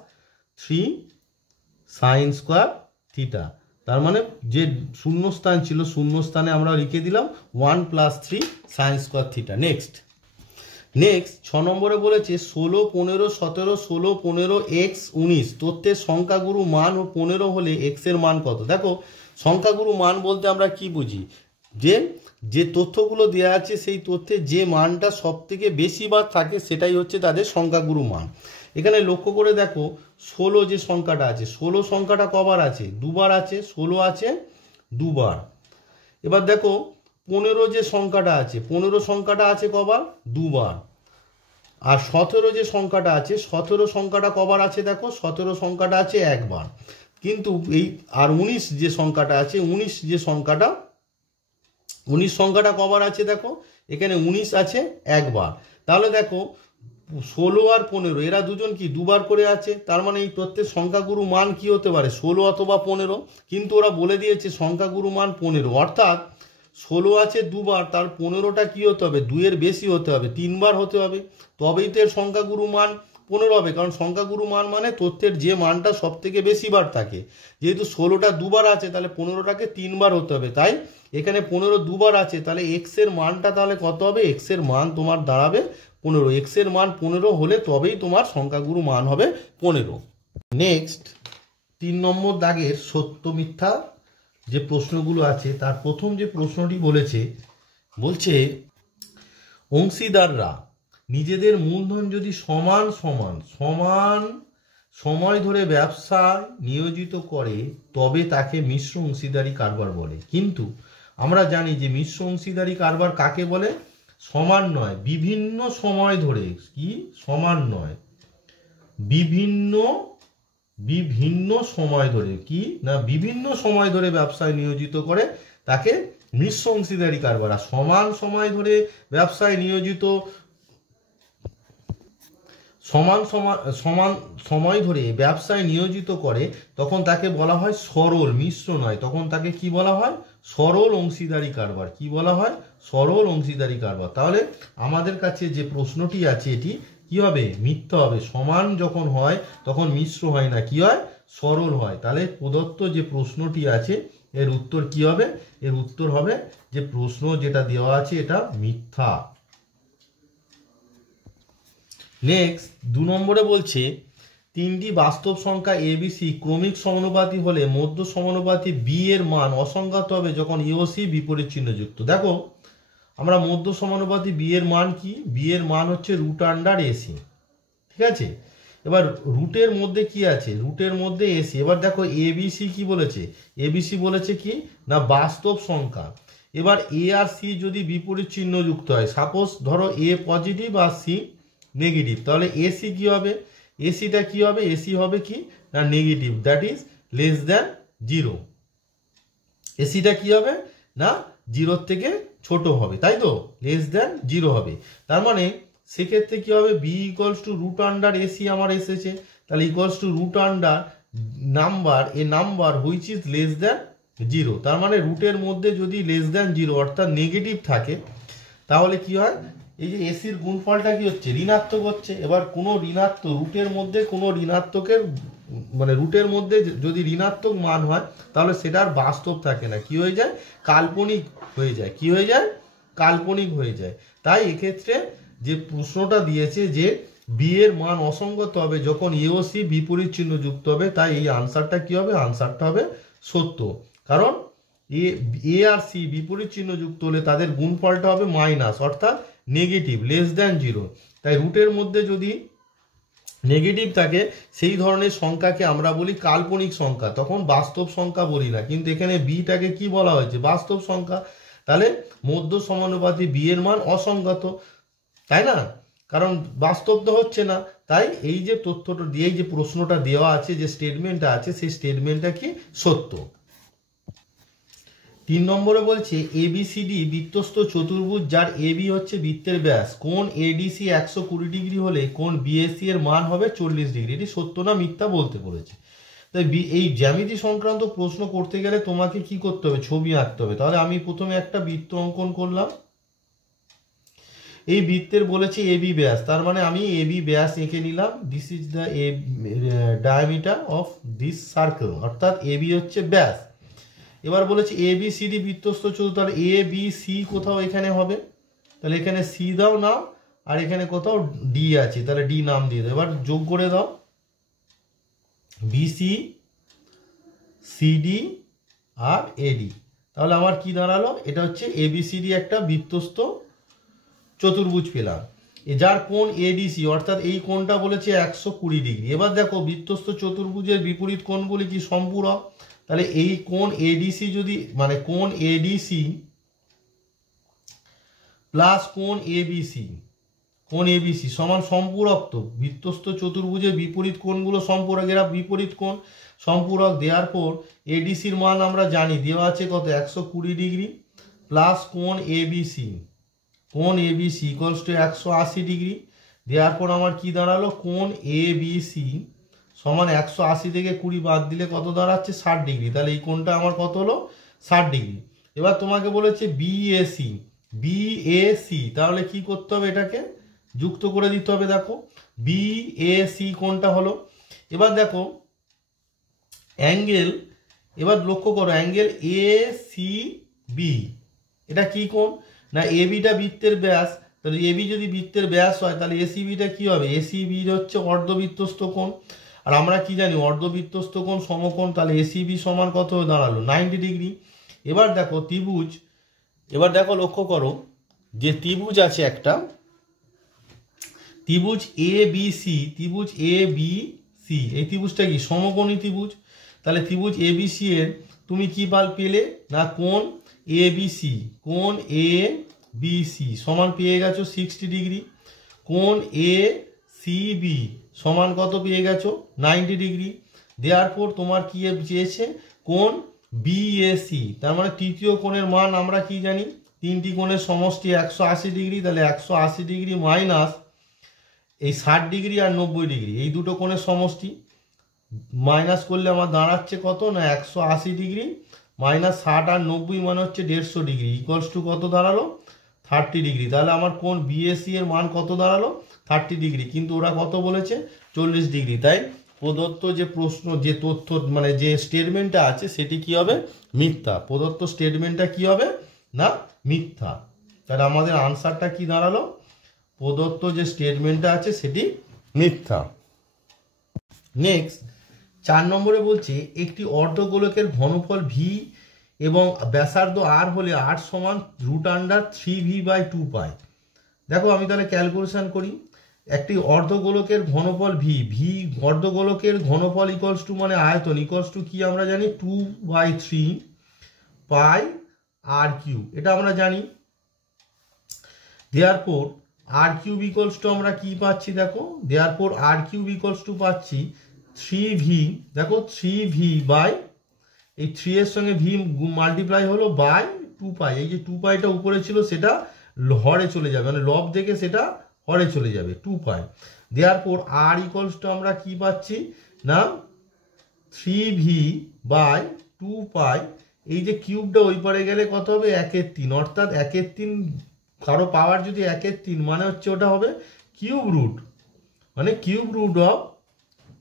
3 sin² থিটা। তার মানে যে শূন্যস্থান ছিল শূন্যস্থানে আমরা লিখে দিলাম 1 প্লাস 3 sin² থিটা। নেক্সট 6 নম্বরে বলেছে 16, 15, 17, 16, 15, x, 19 তথ্যের সংখ্যাগুরু মান ও 15 হলে x এর মান কত। দেখো সংখ্যাগুরু মান বলতে আমরা কি বুঝি, যে তথ্যগুলো দেওয়া আছে সেই তথ্যে যে মানটা সব থেকে বেশি বার থাকে সেটাই হচ্ছে তাদের সংখ্যাগুরু মান। এখানে লক্ষ্য করে দেখো 16 যে সংখ্যাটা আছে, 16 সংখ্যাটা কবার আছে, দুবার আছে, 16 আছে দুবার। এবার দেখো 15 যে সংখ্যাটা আছে, 15 সংখ্যাটা আছে কবার, দুবার। আর 17 যে সংখ্যাটা আছে, 17 সংখ্যাটা কবার আছে, দেখো 17 সংখ্যাটা আছে একবার। কিন্তু এই আর 19 যে সংখ্যাটা আছে, 19 যে সংখ্যাটা, 19 সংখ্যাটা কবার আছে, দেখো এখানে 19 আছে একবার। তাহলে দেখো 16 আর 15 এরা দুজন কি দুবার করে আছে, তার মানে এই তথ্যের সংখ্যাগুরু মান কি হতে পারে 16 অথবা 15, কিন্তু ওরা বলে দিয়েছে সংখ্যাগুরু মান 15, অর্থাৎ 16 আছে দুবার, তার 15টা কি হতে হবে 2 এর বেশি হতে হবে, 3 বার হতে হবে, তবেই তো এর সংখ্যাগুরু মান 15 হবে। কারণ সংখ্যাগুরু মান মানে তথ্যের যে মানটা সব থেকে বেশি বার থাকে, যেহেতু 16টা দুবার আছে তাহলে 15টাকে 3 বার হতে হবে, তাই এখানে 15 দুবার আছে, তাহলে এক্স এর মানটা তাহলে কত হবে, এক্স এর মান তোমার দাঁড়াবে 15, এক্স এর মান 15 হলে তবেই তোমার সংখ্যাগুরু মান হবে 15। নেক্সট 3 নম্বর দাগের সত্য মিথ্যা যে প্রশ্নগুলো আছে তার প্রথম যে প্রশ্নটি বলছে অংশীদাররা নিজেদের মূলধন যদি সমান সময় ধরে ব্যবসায় নিয়োজিত করে তবে তাকে মিশ্র অংশীদারি কারবার বলে। কিন্তু আমরা জানি যে মিশ্র অংশীদারি কারবার কাকে বলে, সমান নয় বিভিন্ন সময় ধরে, কি সমান নয় বিভিন্ন সময় ধরে, কি না বিভিন্ন সময় ধরে ব্যবসায় নিয়োজিত করে তাকে মিশ্র অংশীদারি কারবার। আর সমান সময় ধরে ব্যবসায় নিয়োজিত, সমান সময় ধরে ব্যবসায় নিয়োজিত করে তখন তাকে বলা হয় সরল, মিশ্র নয়, তখন তাকে কি বলা হয় সরল অংশীদারি কারবার। কি বলা হয় সরল অংশীদারি কারবার। তাহলে আমাদের কাছে যে প্রশ্নটি আছে এটি কি হবে, মিথ্যা হবে। সমান যখন হয় তখন মিশ্র হয় না, কি হয় সরল হয়। তাহলে প্রদত্ত যে প্রশ্নটি আছে এর উত্তর কি হবে, এর উত্তর হবে যে প্রশ্ন যেটা দেওয়া আছে এটা মিথ্যা। নেক্সট 2 নম্বরে বলছে 3টি বাস্তব সংখ্যা এবিসি ক্রমিক সমানুপাতি হলে মধ্য সমানুপাতি বি এর মান অসংখ্যাত হবে যখন এ ও সি বিপরীত চিহ্নযুক্ত। দেখো আমরা মধ্য সমানুপাতি বি এর মান কি, বি এর মান হচ্ছে √এসি, ঠিক আছে। এবার রুটের মধ্যে কি আছে, রুটের মধ্যে এসি। এবার দেখো এবিসি কি বলেছে, এবিসি বলেছে কি না বাস্তব সংখ্যা। এবার এ আর সি যদি বিপরীত চিহ্নযুক্ত হয়, সাপোজ ধরো এ পজিটিভ আর সি নেগেটিভ, তাহলে এসি কি হবে, এসিটা কি হবে, এসি হবে কি না negative, that is less than 0। এসিটা কি হবে না 0 থেকে ছোট হবে, তাই তো লেস দ্যান 0 হবে। তার মানে সেক্ষেত্রে কি হবে, বি ইকুয়ালস টু √এসি আমার এসেছে, তাহলে equals two number A number which is less than 0। তার মানে রুটের মধ্যে যদি লেস দ্যান 0 অর্থাৎ নেগেটিভ থাকে তাহলে কি হয়, এই যে এসির গুণফলটা কি হচ্ছে ঋণাত্মক হচ্ছে। এবার কোনো ঋণাত্মক রুটের মধ্যে কোনো ঋণাত্মকের মানে রুটের মধ্যে যদি ঋণাত্মক মান হয় তাহলে সেটা আর বাস্তব থাকে না, কি হয়ে যায় কাল্পনিক হয়ে যায়, কি হয়ে যায় কাল্পনিক হয়ে যায়। তাই এক্ষেত্রে যে প্রশ্নটা দিয়েছে যে বি এর মান অসংগত হবে যখন এ ও সি বিপরীত চিহ্ন যুক্ত হবে, তাই এই আনসারটা কি হবে, আনসারটা হবে সত্য। কারণ এ আর সি বিপরীত চিহ্ন যুক্ত হলে তাদের গুণফলটা হবে মাইনাস, অর্থাৎ নেগেটিভ, লেস দ্যান 0। তাই রুটের মধ্যে যদি নেগেটিভ থাকে সেই ধরনের সংখ্যাকে আমরা বলি কাল্পনিক সংখ্যা, তখন বাস্তব সংখ্যা বলি না। কিন্তু এখানে বিটাকে কি বলা হয়েছে? বাস্তব সংখ্যা। তাহলে মধ্য সমানুপাতি বি এর মান অসংগত, তাই না? কারণ বাস্তব তো হচ্ছে না। তাই এই যে তথ্যটা দিয়ে, এই যে প্রশ্নটা দেওয়া আছে, যে স্টেটমেন্টটা আছে, সেই স্টেটমেন্টটা কি সত্য। 3 নম্বরে বলছে এবিসিডি বৃত্তস্থ চতুর্ভুজ যার এবি হচ্ছে বৃত্তের ব্যাস, কোণ এডিসি 120 ডিগ্রি হলে কোণ বিএসি এর মান হবে 40 ডিগ্রি। এটি সত্য না মিথ্যা বলতে বলেছে। তাই এই জ্যামিতি সংক্রান্ত প্রশ্ন করতে গেলে তোমাকে কি করতে হবে? ছবি আঁকতে হবে। তাহলে আমি প্রথমে একটা বৃত্ত অঙ্কন করলাম। এই বৃত্তের বলেছে এবি ব্যাস, তার মানে আমি এবি ব্যাস এঁকে নিলাম। This is the diameter of this circle, অর্থাৎ এবি হচ্ছে ব্যাস। এবার বলেছে এ বি সি ডি বৃত্তস্থ চতুর্ভুজ, তাহলে এ বি সি কোথাও এখানে হবে, তাহলে এখানে সি দাও নাও, আর এখানে কোথাও ডি আছে, তাহলে ডি নাম দিয়ে দাও। এবার যোগ করে দাও বিসি সিডি আর এডি, তাহলে আমার কি দাঁড়ালো? এটা হচ্ছে এবিসিডি একটা বৃত্তস্থ চতুর্ভুজ পেলাম, যার কোণ এডিসি, অর্থাৎ এই কোণটা বলেছে 120 ডিগ্রি। এবার দেখো বৃত্তস্থ চতুর্ভুজের বিপরীত কোণগুলি কি? সম্পূরক। তাহলে এই কোণ এডিসি যদি, মানে কোণ এডিসি প্লাস কোণ এবিসি, কোণ এবিসি সমান সম্পূরক। তো বৃত্তস্থ চতুর্ভুজের বিপরীত কোণগুলো সম্পূরক, এরা বিপরীত কোণ সম্পূরক। দেওয়ার পর এডিসির মান আমরা জানি দেওয়া আছে কত? 120 ডিগ্রি প্লাস কোণ এবিসি, কোণ এবিসি ইকুয়ালস টু 180 ডিগ্রি। দেওয়ার পর আমার কি দাঁড়ালো? কোণ এবিসি সমান 180 থেকে 20 বাদ দিলে কত দাঁড়াচ্ছে? 60 ডিগ্রি। তাহলে এই কোণটা আমার কত হলো? 60 ডিগ্রি। এবার তোমাকে বলেছে বিএসি, বিএসি, তাহলে কি করতে হবে? এটাকে যুক্ত করে দিতে হবে। দেখো বিএসি কোণটা হলো। এবার দেখো অ্যাঙ্গেল, এবার লক্ষ্য করো অ্যাঙ্গেল এ সি বি, এটা কি কোণ? না এবিটা বৃত্তের ব্যাস, তাহলে এবি যদি বৃত্তের ব্যাস হয় তাহলে এসিবিটা কি হবে? এসিবি হচ্ছে অর্ধবৃত্তস্থ কোণ, আর আমরা কি জানি অর্ধবৃত্তস্থ কোণ সমকোণ। তাহলে এসিবি সমান কত দাঁড়ালো? 90 ডিগ্রি। এবার দেখো ত্রিভুজ, এবার দেখো লক্ষ্য করো যে ত্রিভুজ আছে একটা, ত্রিভুজ এ বি সি, ত্রিভুজ এ বি সি, এই ত্রিভুজটা কি? সমকোণী ত্রিভুজ। তাহলে ত্রিভুজ এ বি সি এর তুমি কি পেলে? না কোণ এ বি সি, কোণ এ বি সি সমান পেয়ে গেছো 60 ডিগ্রি। কোণ এ সি বি সমান কত পেয়ে গেছো? 90 ডিগ্রি। দেওয়ার পর তোমার কি চেয়েছে? কোণ বিএসি, তার মানে তৃতীয় কোণের মান আমরা কি জানি? তিনটি কোণের সমষ্টি 180 ডিগ্রি। তাহলে 180 ডিগ্রি মাইনাস এই 60 ডিগ্রি আর 90 ডিগ্রি, এই দুটো কোণের সমষ্টি মাইনাস করলে আমার দাঁড়াচ্ছে কত? না 180 ডিগ্রি মাইনাস 60 আর 90 মানে হচ্ছে 150 ডিগ্রি, ইকুয়ালস টু কত দাঁড়ালো? 30 ডিগ্রি। তাহলে আমার কোণ বিএসি এর মান কত দাঁড়ালো? 30 ডিগ্রি। কিন্তু ওরা কত বলেছে? 40 ডিগ্রি। তাই প্রদত্ত যে প্রশ্ন, যে তথ্য, মানে যে স্টেটমেন্টটা আছে সেটি কি হবে? মিথ্যা। প্রদত্ত স্টেটমেন্টটা কি হবে? না মিথ্যা। তাহলে আমাদের আনসারটা কি দাঁড়ালো? প্রদত্ত যে স্টেটমেন্টটা আছে সেটি মিথ্যা। নেক্সট 4 নম্বরে বলছে একটি অর্ধগোলকের ঘনফল ভি এবং ব্যাসার্ধ আর হলে আর সমান √3v/2π। দেখো আমি তাহলে ক্যালকুলেশন করি। একটি অর্ধগোলকের ঘনফল ভি, ভি অর্ধগোলকের ঘনফল ইকুয়ালস টু মানে আয়তন ইকুয়ালস টু কি আমরা জানি? 2/3π আর কিউ, এটা আমরা জানি। Therefore R cube equals to আমরা কি পাচ্ছি? দেখো therefore R cube equals to পাচ্ছি 3v, দেখো 3v বাই এই 3 এর সঙ্গে v মাল্টিপ্লাই হলো বাই 2π। এই যে 2πটা উপরে ছিল সেটা হরে চলে যাবে, মানে লব থেকে সেটা হরে চলে যাবে 2π। দেয়ারফর আর ইকুয়ালস টু আমরা কি পাচ্ছি? না 3v বাই 2π। এই যে কিউবটা ওই পারে গেলে কত হবে? 1/3, অর্থাৎ 1/3, কারো পাওয়ার যদি 1/3 মানে হচ্ছে ওটা হবে কিউব রুট, মানে cube root of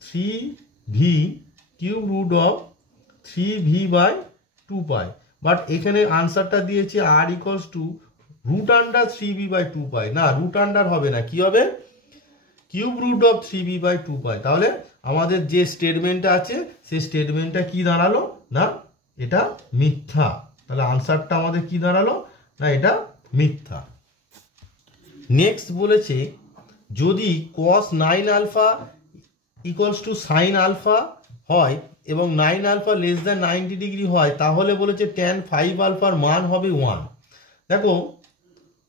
3v, cube root of 3v/2π। But এখানে আনসারটা দিয়েছে আর ইকুয়ালস টু √3v/2π। না রুট আন্ডার হবে না, কি হবে? Cube root of 3v/2π। তাহলে আমাদের যে স্টেটমেন্টটা আছে সেই স্টেটমেন্টটা কি দাঁড়ালো? না এটা মিথ্যা। তাহলে আনসারটা আমাদের কি দাঁড়ালো, না এটা মিথ্যা। নেক্সট বলেছে যদি cos 9 alpha equals to sine alpha হয় এবং 9 আলফা লেস দ্যান 90 ডিগ্রি হয়, তাহলে বলেছে tan 5 আলফার মান হবে 1। দেখো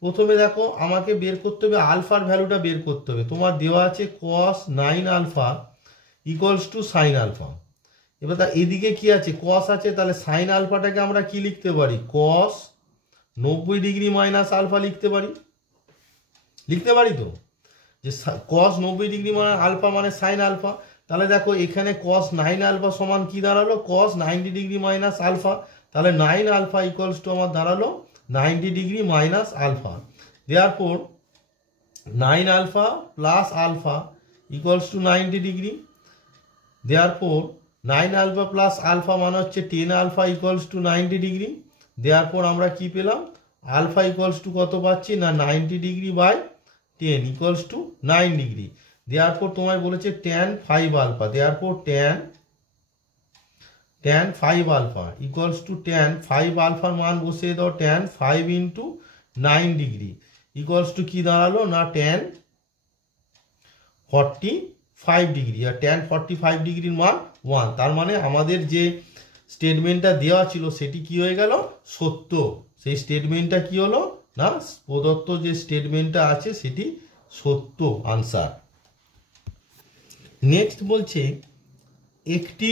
প্রথমে দেখো আমাকে বের করতে হবে আলফার ভ্যালুটা বের করতে হবে। তোমার দেওয়া আছে cos 9 alpha equals to sine alpha. এবার তা এদিকে কি আছে, cos আছে, তাহলে সাইন আলফাটাকে আমরা কি লিখতে পারি, cos 90 ডিগ্রি মাইনাস আলফা লিখতে পারি তো, যে cos 90 ডিগ্রি মানে আলফা মানে সাইন আলফা। তাহলে দেখো এখানে cos 9 আলফা সমান কি দাঁড়ালো, cos 90 ডিগ্রি মাইনাস আলফা। তাহলে 9 আলফা ইকুয়ালস টু আমার দাঁড়ালো 90 degree minus alpha. Therefore 9 alpha plus alpha equals to 90 degree. Therefore 9 alpha plus alpha মানে হচ্ছে 10 alpha equals to 90 degree. Therefore আমরা কি পেলাম, আলফা ইকুয়ালস টু কত পাচ্ছি না 90 degree by 10 equals to 9 degree. Therefore তোমায় বলেছে tan 5 alpha, therefore tan 5 alpha equals to tan 5 আলফার মান বসিয়ে দাও, tan 5 into 9 degree equals to কি দাঁড়ালো না tan 45 ডিগ্রি, আর tan 45 ডিগ্রির মান 1। তার মানে আমাদের যে স্টেটমেন্টটা দেওয়া ছিল সেটি কি হয়ে গেল, সত্য। সেই স্টেটমেন্টটা কি হলো না, প্রদত্ত যে স্টেটমেন্টটা আছে সেটি সত্য, আনসার। নেক্সট বলছে একটি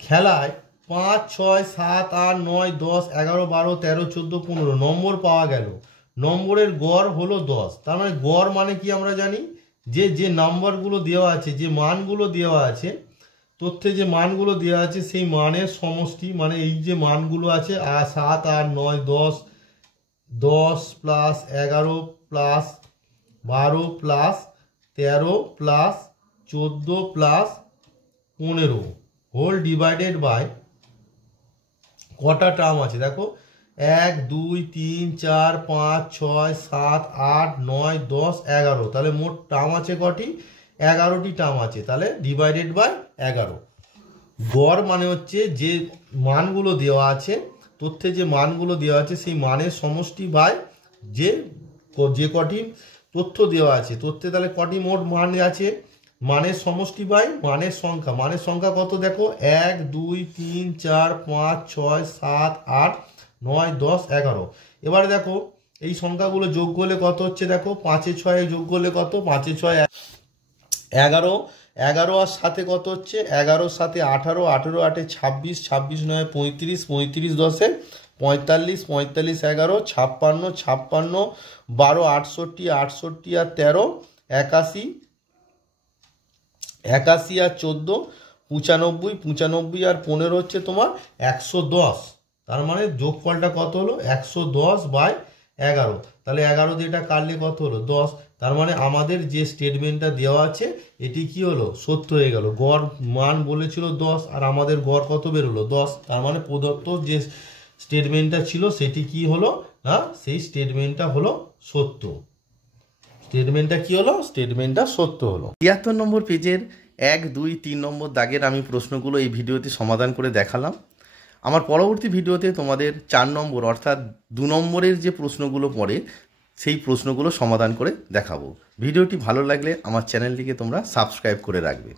খেলায় 5, 6, 7, 8, 9, 10, 11, 12, 13, 14, 15 নম্বর পাওয়া গেল। নম্বরের গড় হলো 10। তার মানে গড় মানে কি আমরা জানি, যে নাম্বারগুলো দেওয়া আছে, যে মানগুলো দেওয়া আছে, তথ্যে যে মানগুলো দেওয়া আছে সেই মানের সমষ্টি, মানে এই যে মানগুলো আছে 7, 8, 9, 10, 10 plus 11 plus 12 plus 13 plus 14 plus 15 whole divided by কটা টার্ম আছে দেখো, 1, 2, 3, 4, 5, 6, 7, 8, 9, 10, 11। তাহলে মোট টার্ম আছে কটি, 11টি টার্ম আছে। তাহলে ডিভাইডেড বাই 11। গড় মানে হচ্ছে যে মানগুলো দেওয়া আছে, তথ্যে যে মানগুলো দেওয়া আছে সেই মানের সমষ্টি বাই যে কটি তথ্য দেওয়া আছে তথ্যে, তাহলে কটি মোট মান আছে, মানের সমষ্টি বাই মানের সংখ্যা। মানের সংখ্যা কত দেখো, 1, 2, 3, 4, 5, 6, 7, 8, 9, 10, 11। এবারে দেখো এই সংখ্যাগুলো যোগ করলে কত হচ্ছে, দেখো 5 এ 6 যোগ করলে কত, 5 এ 6 11, 11 আর সাথে কত হচ্ছে, 11 সাথে 18, 18 8 26, 26 9 35, 35 10 45, 45 11 56, 56 12 68, 68 আর 13 81, 81 আর 14 95, 95 আর 15 হচ্ছে তোমার 110। তার মানে যোগফলটা কত হলো, 110 বাই 11। তাহলে 11 দিয়ে এটা কাটলে কত হলো, 10। তার মানে আমাদের যে স্টেটমেন্টটা দেওয়া আছে এটি কি হলো, সত্য হয়ে গেল। গড় মান বলেছিল 10 আর আমাদের গড় কত বেরোলো, 10। তার মানে প্রদত্ত যে স্টেটমেন্টটা ছিল সেটি কি হলো না, সেই স্টেটমেন্টটা হলো সত্য। স্টেটমেন্টটা কি হলো, স্টেটমেন্টটা সত্য হলো। 73 নম্বর পেজের 1, 2, 3 নম্বর দাগের আমি প্রশ্নগুলো এই ভিডিওতে সমাধান করে দেখালাম। আমার পরবর্তী ভিডিওতে তোমাদের 4 নম্বর অর্থাৎ 2 নম্বরের যে প্রশ্নগুলো পড়ে সেই প্রশ্নগুলো সমাধান করে দেখাবো। ভিডিওটি ভালো লাগলে আমার চ্যানেলটিকে তোমরা সাবস্ক্রাইব করে রাখবে।